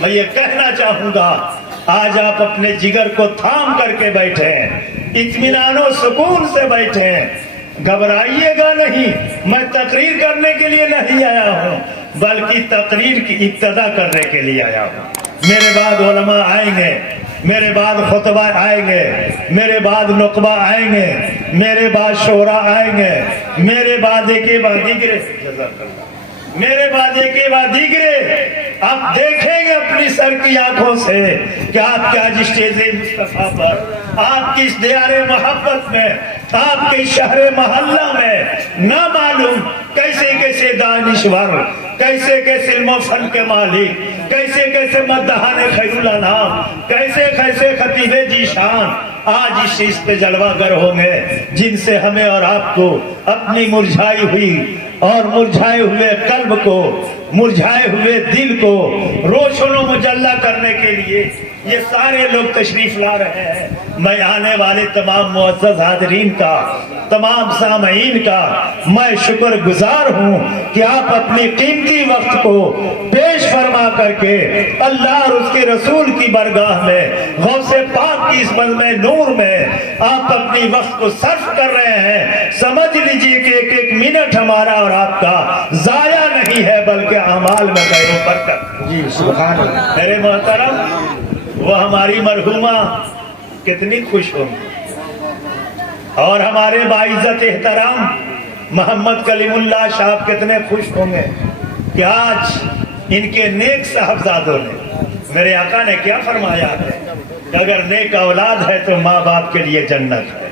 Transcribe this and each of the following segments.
میں یہ کہنا چاہوں گا آج آپ اپنے جگر کو تھام کر کے بیٹھے ہیں، اطمینان و سکون سے بیٹھے ہیں، گھبرائیے گا نہیں۔ میں تقریر کرنے کے لیے نہیں آیا ہوں بلکہ تقریر کی ابتدا کرنے کے لیے آیا ہوں۔ میرے بعد علماء آئیں گے، میرے بعد خطبہ آئیں گے، میرے بعد نقبہ آئیں گے، میرے بعد شعراء آئیں گے، میرے بعد ایک بعد دیگرے، میرے بعد ایک بعد دیگرے۔ آپ دیکھیں گے اپنی سر کی آنکھوں سے کہ آپ کے آج اسٹیج مصطفیٰ پر، آپ کی اس دیار محبت میں، آپ کے شہر محلہ میں نہ معلوم کیسے کیسے دانشور، کیسے کیسے علم و فن کے مالک، کیسے کیسے مدحان خیر الانام، کیسے کیسے خطیب جیشان آج اس چیز پہ جلوہ گر ہوں گے، جن سے ہمیں اور آپ کو اپنی مرجھائی ہوئی اور مرجھائے ہوئے قلب کو، مرجھائے ہوئے دل کو روشن و مجلہ کرنے کے لیے یہ سارے لوگ تشریف لا رہے ہیں۔ میں آنے والے تمام معزز حاضرین کا، تمام سامعین کا میں شکر گزار ہوں کہ آپ اپنی قیمتی وقت کو پیش فرما کر کے اللہ اور اس کے رسول کی برگاہ میں، غوث پاک کی اس بزم نور میں آپ اپنی وقت کو صرف کر رہے ہیں۔ سمجھ لیجئے کہ ایک ایک منٹ ہمارا اور آپ کا ضائع نہیں ہے بلکہ اعمال میں خیر و برکت۔ جی سبحان اللہ۔ میرے محترم، وہ ہماری مرحومہ کتنی خوش ہوگی اور ہمارے باعزت احترام محمد کلیم اللہ صاحب کتنے خوش ہوں گے کہ آج ان کے نیک صاحبزادوں نے، میرے آقا نے کیا فرمایا ہے کہ اگر نیک اولاد ہے تو ماں باپ کے لیے جنت ہے۔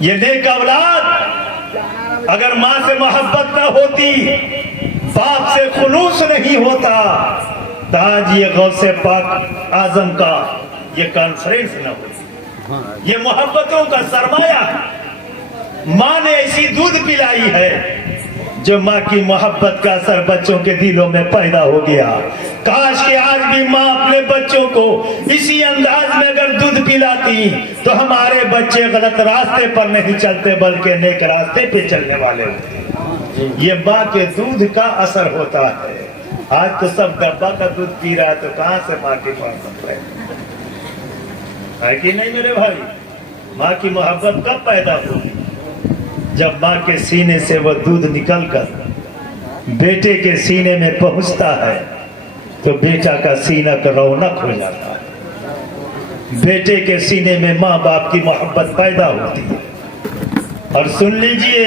یہ نیک اولاد اگر ماں سے محبت نہ ہوتی، باپ سے خلوص نہیں ہوتا تو آج یہ غوث پاک اعظم کا یہ کانفرنس نہ ہوتی۔ یہ محبتوں کا سرمایہ ہے۔ ماں نے ایسی دودھ پلائی ہے جو ماں کی محبت کا اثر بچوں کے دلوں میں پیدا ہو گیا۔ کاش کہ آج بھی ماں اپنے بچوں کو اسی انداز میں اگر دودھ پلاتی تو ہمارے بچے غلط راستے پر نہیں چلتے بلکہ نیک راستے پہ چلنے والے ہوتے۔ یہ ماں کے دودھ کا اثر ہوتا ہے۔ آج تو سب ڈبہ کا دودھ پی رہا ہے تو کہاں سے ماں کی محبت ہے کہ نہیں میرے بھائی؟ ماں کی محبت کب پیدا ہوگی؟ جب ماں کے سینے سے وہ دودھ نکل کر بیٹے کے سینے میں پہنچتا ہے تو بیٹا کا سینہ کا رونق ہو جاتا ہے۔ بیٹے کے سینے میں ماں باپ کی محبت پیدا ہوتی ہے۔ اور سن لیجئے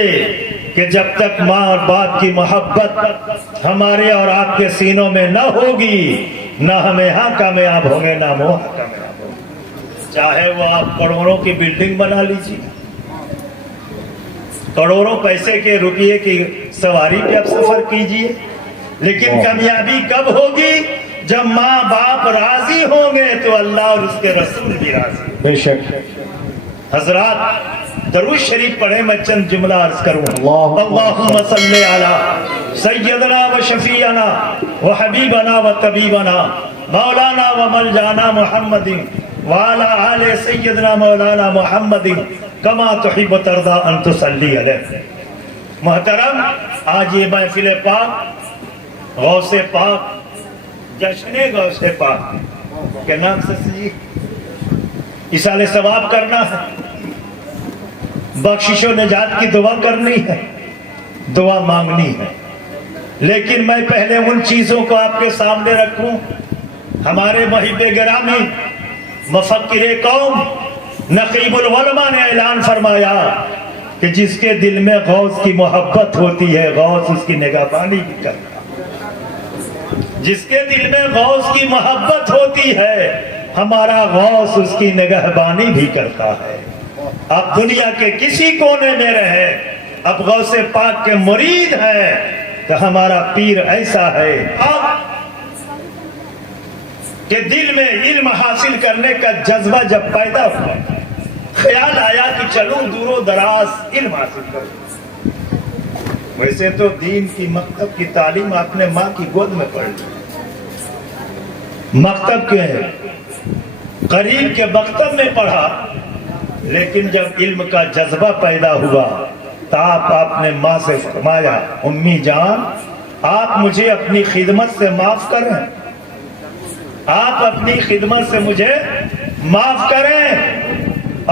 کہ جب تک ماں اور باپ کی محبت ہمارے اور آپ کے سینوں میں نہ ہوگی، نہ ہم یہاں کامیاب ہوں گے نہ وہاں کامیاب ہوں گے۔ چاہے وہ آپ کروڑوں کی بلڈنگ بنا لیجیے، کروڑوں پیسے کے روپیے کی سواری پہ آپ سفر کیجئے، لیکن کامیابی کب ہوگی؟ جب ماں باپ راضی ہوں گے تو اللہ اور اس کے رسول بھی راضی۔ بے شک۔ حضرات درود شریف پڑھیں، میں چند جملہ عرض کروں۔ اللہم صلی علی سیدنا و شفیعنا و حبیبنا و طبیبنا مولانا و ملجانا محمد وعلی آل سیدنا مولانا محمد کما تحب ترضا ان تصلی علیہ۔ محترم، آج یہ محفل پاک، غوث پاک، جشن غوث پاک کے نام سے جی ایصال ثواب کرنا ہے، بخشش و نجات کی دعا کرنی ہے، دعا مانگنی ہے۔ لیکن میں پہلے ان چیزوں کو آپ کے سامنے رکھوں۔ ہمارے محب گرامی مفکر قوم نقیب العلماء نے اعلان فرمایا کہ جس کے دل میں غوث کی محبت ہوتی ہے غوث اس کی نگہبانی بھی کرتا ہے۔ جس کے دل میں غوث کی محبت ہوتی ہے ہمارا غوث اس کی نگہبانی بھی کرتا ہے۔ اب دنیا کے کسی کونے میں رہے، اب غوث پاک کے مرید ہے تو ہمارا پیر ایسا ہے اب کہ دل میں علم حاصل کرنے کا جذبہ جب پیدا ہوا، خیال آیا کہ چلوں دور و دراز علم حاصل کروں۔ ویسے تو دین کی مکتب کی تعلیم آپ نے ماں کی گود میں پڑھ لی، مکتب کے قریب کے مکتب میں پڑھا، لیکن جب علم کا جذبہ پیدا ہوا تو آپ نے ماں سے فرمایا امی جان آپ مجھے اپنی خدمت سے معاف کریں، آپ اپنی خدمت سے مجھے معاف کریں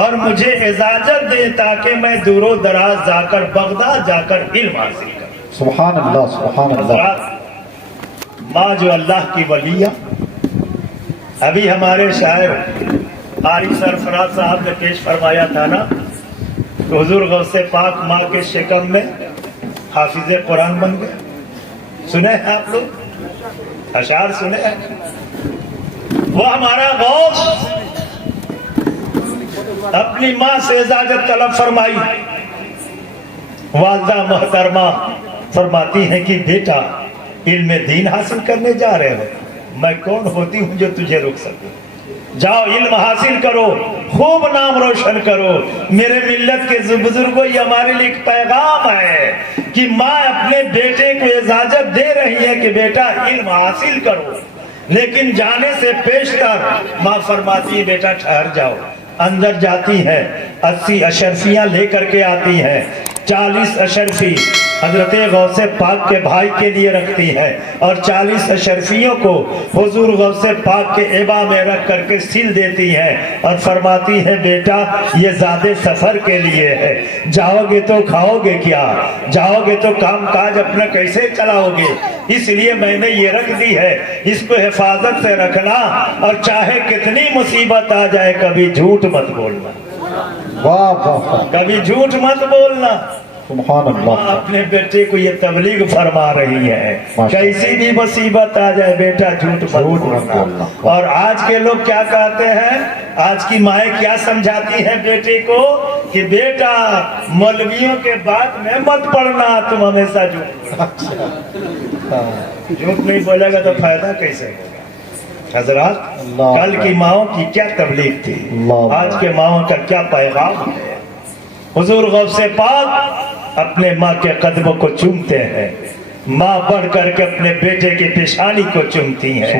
اور مجھے اجازت دیں تاکہ میں دور و دراز جا کر بغداد جا کر علم حاصل کروں. سبحان اللہ سبحان اللہ. حضرات، ماں جو اللہ کی ولیہ، ابھی ہمارے شاعر قاری سرفراز صاحب نے پیش فرمایا تھا نا کہ حضور غوث پاک ماں کے شکم میں حافظ قرآن بن گئے. سنے ہیں آپ لوگ اشعار سنے ہیں؟ وہ ہمارا غوث اپنی ماں سے اجازت طلب فرمائی. والدہ محترمہ فرماتی ہیں کہ بیٹا علم دین حاصل کرنے جا رہے ہو، میں کون ہوتی ہوں جو تجھے روک سکوں؟ جاؤ علم حاصل کرو، خوب نام روشن کرو. میرے ملت کے بزرگوں، یہ ہمارے لیے ایک پیغام ہے کہ ماں اپنے بیٹے کو اجازت دے رہی ہے کہ بیٹا علم حاصل کرو، لیکن جانے سے پیشتر ماں فرماتی ہے بیٹا ٹھہر جاؤ. اندر جاتی ہے، 80 اشرفیاں لے کر کے آتی ہیں. 40 اشرفی حضرت غوث پاک کے بھائی کے لیے رکھتی ہے اور 40 اشرفیوں کو حضور غوث پاک کے عبا میں رکھ کر کے سل دیتی ہے اور فرماتی ہے بیٹا یہ زیادہ سفر کے لیے ہے، جاؤ گے تو کھاؤ گے کیا، جاؤ گے تو کام کاج اپنا کیسے چلاؤ گے، اس لیے میں نے یہ رکھ دی ہے، اس کو حفاظت سے رکھنا اور چاہے کتنی مصیبت آ جائے کبھی جھوٹ مت بولنا. واہ واہ کبھی جھوٹ مت بولنا. سبحان اللہ. اپنے بیٹے کو یہ تبلیغ فرما رہی ہے کیسی بھی مصیبت آ جائے بیٹا جھوٹ مت بولنا. اور آج کے لوگ کیا کہتے ہیں، آج کی مائیں کیا سمجھاتی ہیں بیٹے کو کہ بیٹا مولویوں کے بعد میں مت پڑھنا، تم ہمیشہ جھوٹ نہیں بولے گا تو فائدہ کیسے ہوگا. حضرات، کل کی ماؤں کی کیا تبلیغ تھی، آج کے ماؤں کا کیا پیغام ہے. حضور غوث پاک اپنے ماں کے قدموں کو چومتے ہیں، ماں بڑھ کر کے اپنے بیٹے کی پیشانی کو چومتی ہیں،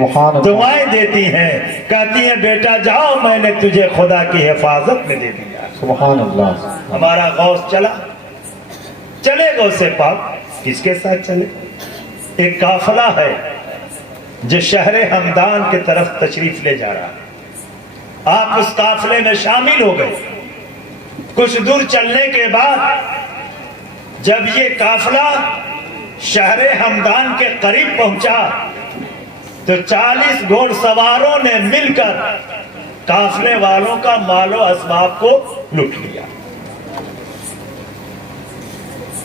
دعائیں دیتی ہیں، کہتی ہیں بیٹا جاؤ میں نے تجھے خدا کی حفاظت میں دے دیا. سبحان اللہ. ہمارا غوث چلے غوث پاک کس کے ساتھ چلے؟ ایک قافلہ ہے جو شہر ہمدان کی طرف تشریف لے جا رہا ہے. آپ اس قافلے میں شامل ہو گئے. کچھ دور چلنے کے بعد جب یہ قافلہ شہر ہمدان کے قریب پہنچا تو 40 گھوڑ سواروں نے مل کر قافلے والوں کا مال و اسباب کو لوٹ لیا.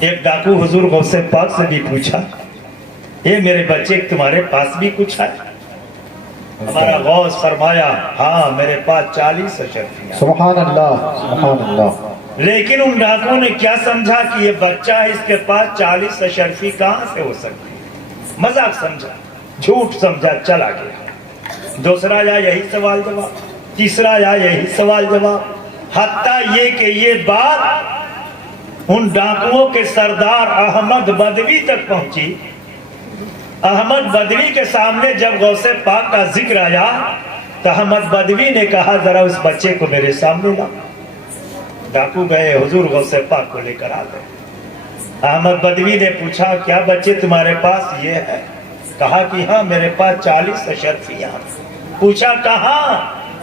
ایک ڈاکو حضور غوث پاک سے بھی پوچھا اے میرے بچے تمہارے پاس بھی کچھ ہے؟ ہمارا غوث فرمایا ہاں میرے پاس 40 اشرفیاں. سبحان اللہ سبحان اللہ. لیکن ان ڈاکوں نے کیا سمجھا کہ یہ بچہ ہے، اس کے پاس 40 اشرفی کہاں سے ہو سکتی. مذاق سمجھا، جھوٹ سمجھا، چلا گیا. دوسرا یا یہی سوال جواب، تیسرا یا یہی سوال جواب، حتیٰ یہ کہ یہ بات ان ڈاکوؤں کے سردار احمد بدوی تک پہنچی. احمد بدوی کے سامنے جب غوث پاک کا ذکر آیا تو احمد بدوی نے کہا ذرا اس بچے کو میرے سامنے لا. ڈاکو گئے، حضور غوث پاک کو لے کر آ گئے. احمد بدوی نے پوچھا کیا بچے تمہارے پاس یہ ہے؟ کہا کہ ہاں میرے پاس 40 اشرفیاں. پوچھا کہاں؟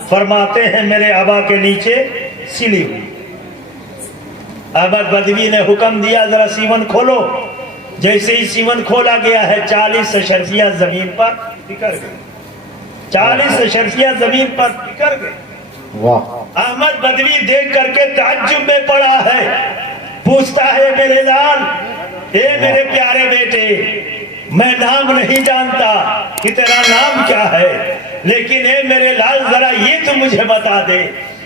فرماتے ہیں میرے ابا کے نیچے سلی ہوئی. احمد بدوی نے حکم دیا ذرا سیون کھولو. جیسے ہی سیون کھولا گیا ہے 40 اشرفیاں زمین پر بکھر گئی. 40 اشرفیاں زمین پر بکھر گئی. احمد بدوی دیکھ کر کے تعجب میں پڑا ہے. پوچھتا ہے میرے لال، اے میرے پیارے بیٹے، میں نام نہیں جانتا کہ تیرا نام کیا ہے، لیکن اے میرے لال ذرا یہ تو مجھے بتا دے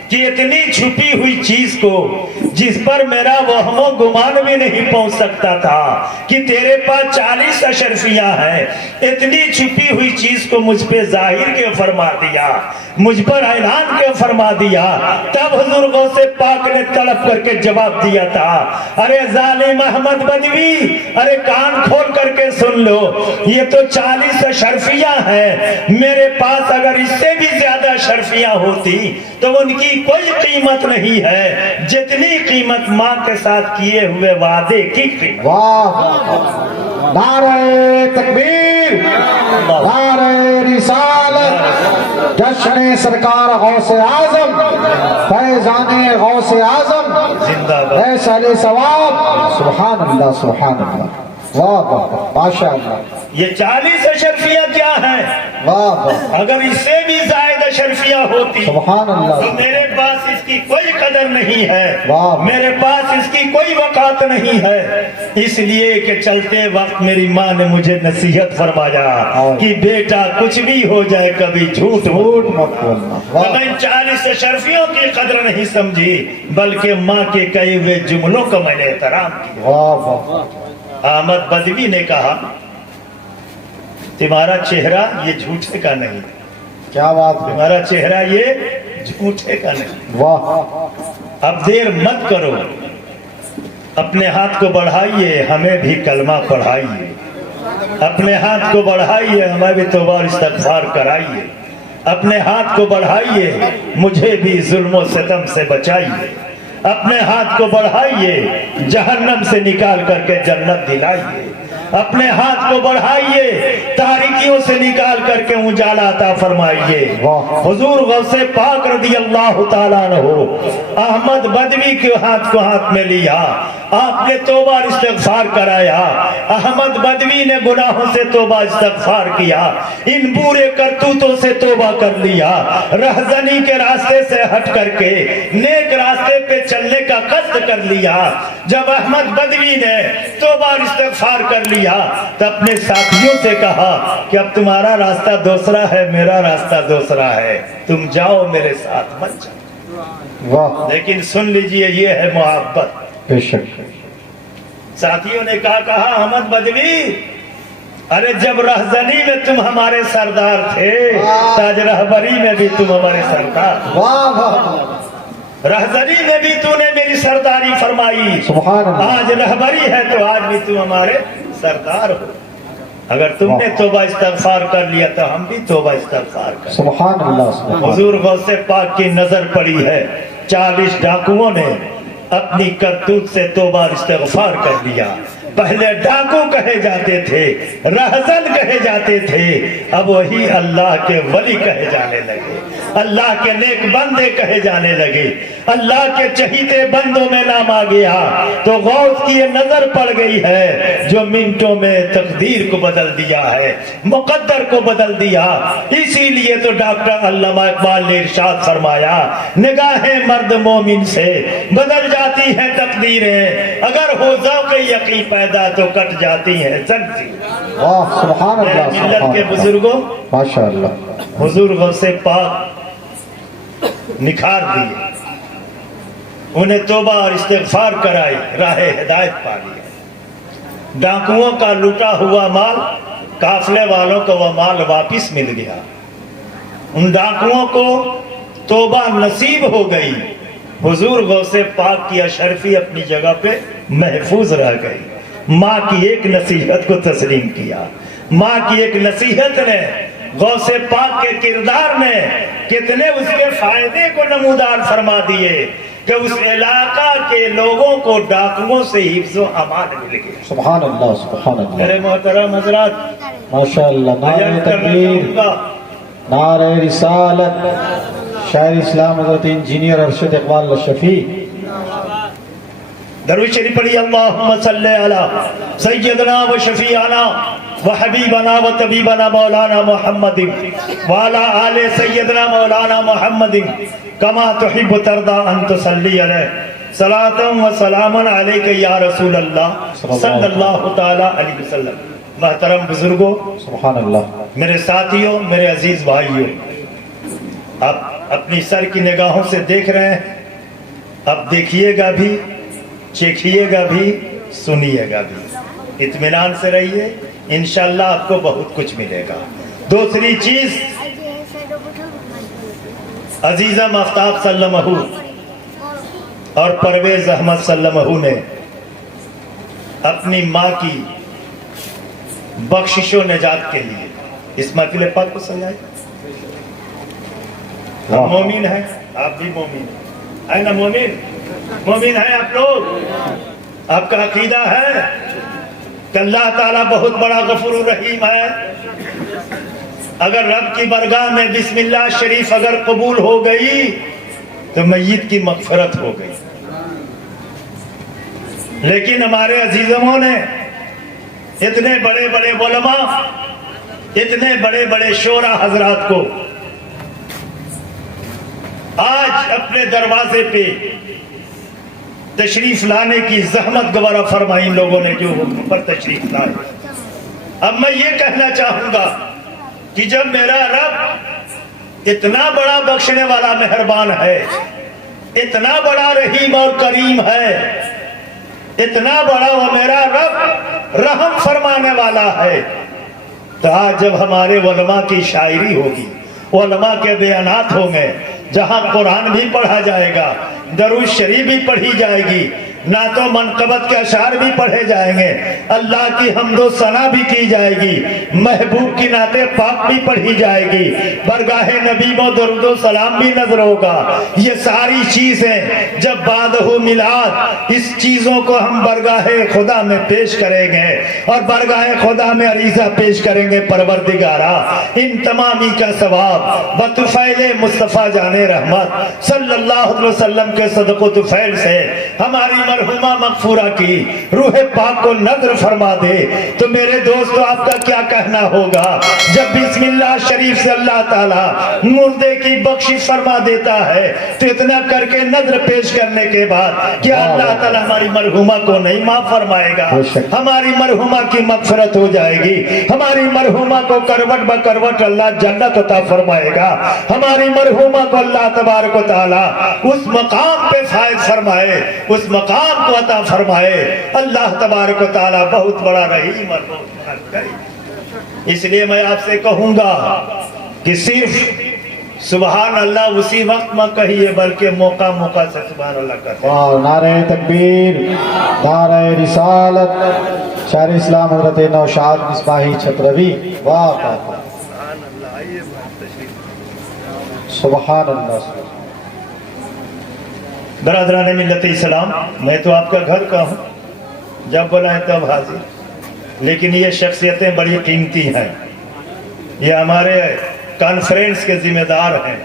کہ اتنی چھپی ہوئی چیز کو جس پر میرا وہم و گمان بھی نہیں پہنچ سکتا تھا کہ تیرے پاس 40 اشرفیاں ہیں، اتنی چھپی ہوئی چیز کو مجھ پہ ظاہر کے فرما دیا، مجھ پر اعلان کے فرما دیا. تب حضور غوث پاک نے طلب کر کے جواب دیا تھا ارے ظالم احمد بدوی، ارے کان کھول کر کے سن لو، یہ تو 40 اشرفیاں ہیں، میرے پاس اگر اس سے بھی زیادہ اشرفیاں ہوتی تو ان کی کوئی قیمت نہیں ہے جتنی قیمت ماں کے ساتھ کیے ہوئے وعدے کی قیمت. واہ، نعرہ تکبیر، نعرہ رسالت. جشن سرکار غوث اعظم فیضان غوث اعظم زندہ باد. اے سال ثواب سبحان اللہ سبحان اللہ واہ واہ ماشاء اللہ یہ 40 اشرفیاں کیا ہیں؟ واہ واہ اگر اس سے بھی زائد اشرفیاں ہوتی سبحان تو اللہ میرے پاس اس کی کوئی قدر نہیں ہے، واہ. میرے پاس اس کی کوئی وقات نہیں ہے. اس لیے کہ چلتے وقت میری ماں نے مجھے نصیحت فرمایا کہ بیٹا کچھ بھی ہو جائے کبھی جھوٹ جھوٹ مت بولنا تو واہ میں 40 اشرفیوں کی قدر نہیں سمجھی بلکہ ماں کے کہے ہوئے جملوں کا میں نے احترام کیا. واہ واہ احمد بدوی نے کہا تمہارا چہرہ یہ جھوٹے کا نہیں، کیا بات ہے تمہارا چہرہ یہ جھوٹے کا نہیں. واہ اب دیر مت کرو، اپنے ہاتھ کو بڑھائیے، ہمیں بھی کلمہ پڑھائیے. اپنے ہاتھ کو بڑھائیے، ہمیں بھی توبہ اور استغفار کرائیے. اپنے ہاتھ کو بڑھائیے، مجھے بھی ظلم و ستم سے بچائیے. اپنے ہاتھ کو بڑھائیے، جہنم سے نکال کر کے جنت دلائیے. اپنے ہاتھ کو بڑھائیے، تاریکیوں سے نکال کر کے اجالا عطا فرمائیے. حضور غوث پاک رضی اللہ تعالیٰ عنہ احمد بدوی کے ہاتھ کو ہاتھ میں لیا، آپ نے توبہ اور استغفار کرایا. احمد بدوی نے گناہوں سے توبہ استغفار کیا، ان برے کرتوتوں سے توبہ کر لیا، رہزنی کے راستے سے ہٹ کر کے نیک راستے پہ چلنے کا قصد کر لیا. جب احمد بدوی نے توبہ اور استغفار کر لیا تو اپنے ساتھیوں سے کہا کہ اب تمہارا راستہ دوسرا ہے، میرا راستہ دوسرا ہے، تم جاؤ میرے ساتھ مت جاؤ. واہ لیکن سن لیجئے یہ ہے محبت. بے شک ساتھیوں نے کہا احمد بدوی ارے جب رہزنی میں تم ہمارے سردار تھے، تاج رہبری میں بھی تم ہمارے سردار، واہ واہ رہزنی میں بھی تو نے میری سرداری فرمائی، سبحان اللہ آج رہبری ہے تو آج بھی تم ہمارے سردار ہو. اگر تم نے توبہ استغفار کر لیا تو ہم بھی توبہ استغفار کر. سبحان اللہ سبحان حضور غوث پاک کی نظر پڑی ہے، 40 ڈاکوؤں نے اپنی کرتوت سے توبہ اور استغفار کر لیا. پہلے ڈاکو کہے جاتے تھے، رہزن کہے جاتے تھے، اب وہی اللہ کے ولی کہے جانے لگے، اللہ کے نیک بندے کہے جانے لگے. اللہ کے چہیتے بندوں میں نام آ گیا تو غوث کی یہ نظر پڑ گئی ہے جو منٹوں میں تقدیر کو بدل دیا ہے، مقدر کو بدل دیا. اسی لیے تو ڈاکٹر علامہ اقبال نے ارشاد فرمایا نگاہیں مرد مومن سے بدل جاتی ہیں تقدیریں، اگر ہو ذوق یقین پیدا تو کٹ جاتی ہیں زنجیر. واہ سبحان اللہ ملت سبحان کے اللہ بزرگوں ماشاء اللہ حضور غوث پاک نکھار دیے، انہیں توبہ اور استغفار کرائی، راہ ہدایت پا لیا. ڈاکوؤں کا لوٹا ہوا مال قافلے والوں کو وہ مال واپس مل گیا. ان ڈاکوؤں کو توبہ نصیب ہو گئی. حضور غوث پاک کی اشرفی اپنی جگہ پہ محفوظ رہ گئی. ماں کی ایک نصیحت کو تسلیم کیا. ماں کی ایک نصیحت نے غوث پاک کے کردار میں کتنے اس کے فائدے کو نمودار فرما دیے کہ اس علاقہ کے لوگوں کو ڈاکوؤں سے حفظ و امان مل گیا. سبحان اللہ سبحان اللہ میرے محترم حضرات، ماشاء اللہ نعرہ بیان کرنا تکبیر چاہوں گا نعرہ رسالت شاعر اسلام حضرت انجینئر ارشد اقبال الشفیع. درود شریف پڑھی اللہم صلی علی سیدنا و شفیعنا و حبیبنا و طبیبنا مولانا محمد وعلا آل سیدنا مولانا محمد کما تحب ترضا ان تصلی علیہ صلاة و سلام علیک یا رسول اللہ صلی اللہ تعالی علیہ وسلم. محترم بزرگوں، سبحان اللہ میرے ساتھیوں، میرے عزیز بھائیوں، آپ اپنی سر کی نگاہوں سے دیکھ رہے ہیں، اب دیکھیے گا بھی، چیکھیے گا بھی، سنیے گا بھی. اطمینان سے رہیے، انشاءاللہ آپ کو بہت کچھ ملے گا. دوسری چیز، عزیزم آفتاب سلمہ اور پرویز احمد سلمہ نے اپنی ماں کی بخشش و نجات کے لیے اس محفل پاک کو سجائے. ہم مومن ہیں، آپ بھی مومن ہیں، ہے نا؟ مومن ہیں آپ لوگ. آپ کا عقیدہ ہے کہ اللہ تعالیٰ بہت بڑا غفور الرحیم ہے. اگر رب کی برگاہ میں بسم اللہ شریف اگر قبول ہو گئی تو میت کی مغفرت ہو گئی. لیکن ہمارے عزیزوں نے اتنے بڑے بڑے علماء، اتنے بڑے بڑے شورا حضرات کو آج اپنے دروازے پہ تشریف لانے کی زحمت گوارا فرمائی ان لوگوں نے جو پر تشریف لائے. اب میں یہ کہنا چاہوں گا کہ جب میرا رب اتنا بڑا بخشنے والا مہربان ہے، اتنا بڑا رحیم اور کریم ہے، اتنا بڑا وہ میرا رب رحم فرمانے والا ہے، تو آج جب ہمارے علماء کی شاعری ہوگی، علماء کے بیانات ہوں گے، جہاں قرآن بھی پڑھا جائے گا، درود شریف بھی پڑھی جائے گی، نعت و منقبت کے اشعار بھی پڑھے جائیں گے، اللہ کی حمد و ثنا بھی کی جائے گی، محبوب کی نعت پاک بھی پڑھی جائے گی، برگاہ نبی میں درود و سلام بھی نظر ہوگا. یہ ساری چیزیں جب بعد ہو میلاد اس چیزوں کو ہم برگاہ خدا میں پیش کریں گے اور برگاہ خدا میں عریضہ پیش کریں گے. پروردگارا ان تمامی کا ثواب بطفیل مصطفیٰ جان رحمت صلی اللہ علیہ وسلم کے صدق و طفیل سے ہماری مرحومہ مغفورہ کی روح پاک کو نظر فرما دے. تو میرے دوستو آپ کا کیا کہنا ہوگا جب بسم اللہ شریف سے اللہ تعالیٰ مردے کی بخشش فرما دیتا ہے تو اتنا کر کے نظر پیش کرنے کے بعد کیا اللہ تعالیٰ ہماری مرحومہ کو نہیں معاف فرمائے گا؟ ہماری مرحومہ کی مغفرت ہو جائے گی، ہماری مرحومہ کو کروٹ بہ کروٹ اللہ جنت عطا فرمائے گا، ہماری مرحومہ کو اللہ تبارک و تعالیٰ اس مقام پہ فائز فرمائے، اس مقام کو عطا فرمائے. اللہ تبارک و تعالیٰ بہت بڑا رحیم اور بہت کریم. اس لیے میں آپ سے کہوں گا کہ صرف سبحان اللہ اسی وقت میں کہیے بلکہ موقع موقع سے سبحان اللہ کرتے ہیں. نعرہ تکبیر، نعرہ رسالت، شاعر اسلام حضرت نوشاد مصباحی چھتروی. واہ سبحان اللہ. برادران ملت اسلام، میں تو آپ کا گھر کا ہوں، جب بلائیں تب حاضر، لیکن یہ شخصیتیں بڑی قیمتی ہیں. یہ ہمارے کانفرنس کے ذمہ دار ہیں.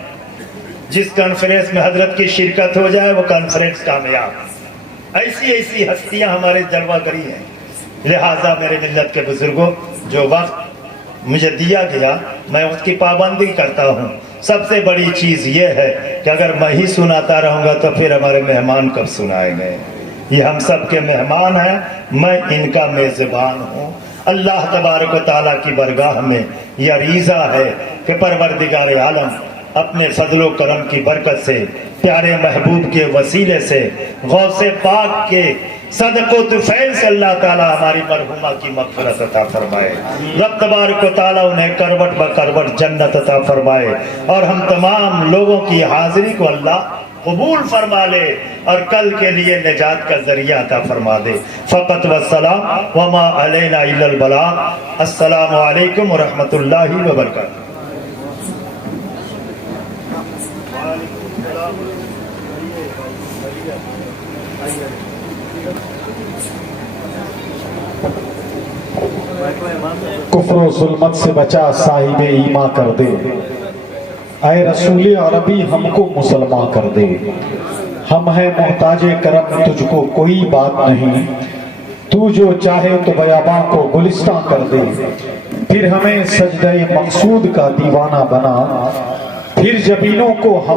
جس کانفرنس میں حضرت کی شرکت ہو جائے وہ کانفرنس کامیاب. ایسی ایسی ہستیاں ہمارے جلوہ گری ہیں. لہٰذا میرے ملت کے بزرگوں، جو وقت مجھے دیا گیا میں اس کی پابندی کرتا ہوں. سب سے بڑی چیز یہ ہے کہ اگر میں ہی سناتا رہوں گا تو پھر ہمارے مہمان کب سنائیں گے؟ یہ ہم سب کے مہمان ہیں، میں ان کا میزبان ہوں. اللہ تبارک و تعالیٰ کی برگاہ میں یہ عریضہ ہے کہ پروردگار عالم اپنے فضل و کرم کی برکت سے، پیارے محبوب کے وسیلے سے، غوث پاک کے صدق و طفیل سے اللہ تعالیٰ ہماری مرحومہ کی مغفرت عطا فرمائے. رب تبارک و تعالیٰ انہیں کروٹ بہ کروٹ جنت عطا فرمائے اور ہم تمام لوگوں کی حاضری کو اللہ قبول فرما لے اور کل کے لیے نجات کا ذریعہ عطا فرما دے. فقط والسلام وما علینا الا البلاغ. السلام علیکم ورحمۃ اللہ وبرکاتہ. کفر و ظلمت سے بچا صاحب ایمان کر دے، اے رسول عربی ہم کو مسلمان کر دے. ہم ہیں محتاج کرم تجھ کو کوئی بات نہیں، تو جو چاہے تو بیاباں کو گلستان کر دے. پھر ہمیں سجدہ مقصود کا دیوانہ بنا، پھر جبینوں کو ہم